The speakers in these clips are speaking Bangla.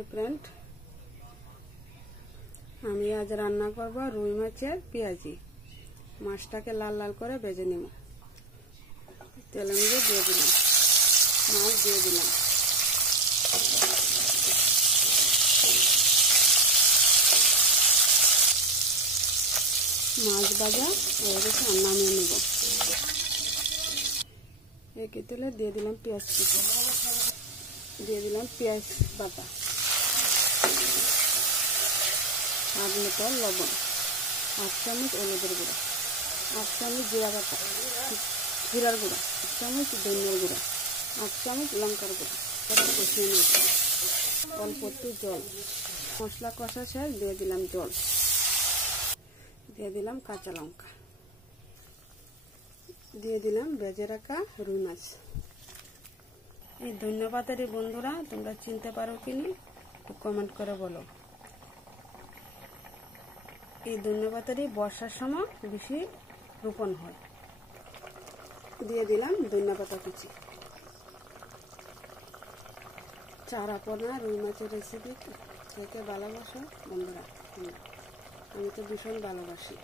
হাই ফ্রেন্ড, আমি আজ রান্না করব রুই মাছের পেঁয়াজি। মাছটাকে লাল লাল করে ভেজে নিব। তেলের মধ্যে দিয়ে দিলাম, মাছ দিয়ে দিলাম। মাছ ভাজা হয়ে গেছে, নামিয়ে নিব। একই তেলে দিয়ে দিলাম পেঁয়াজ কুচি, দিয়ে দিলাম পেঁয়াজ বাটা, স্বাদ মতো লবণ, 8 চামচ হলুদের গুঁড়া, 8 চামচ জিরা বাটা, জিরার গুঁড়া, 1 চামচ ধনিয়ার গুঁড়া, 8 চামচ লঙ্কার গুঁড়া। কষিয়ে নেব। অল্প একটু জল, মশলা কষা শেষ, দিয়ে দিলাম জল, দিয়ে দিলাম কাঁচা লঙ্কা, দিয়ে দিলাম ভেজে রাখা রুই মাছ। এই ধন্যবাদের বন্ধুরা, তোমরা চিনতে পারো কিনা একটু কমেন্ট করে বলো। এই ধন্যবাদেরই বর্ষার সময় বেশি রোপণ হয়। দিয়ে দিলাম ধন্যবাদ কুচি। চারা পোনা রুই মাছের রেসিপি খেতে ভালোবাসো বন্ধুরা? আমি তো ভীষণ ভালোবাসি।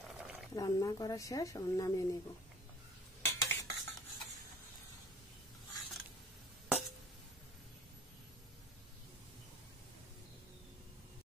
রান্না করা শেষ, নামিয়ে নেব।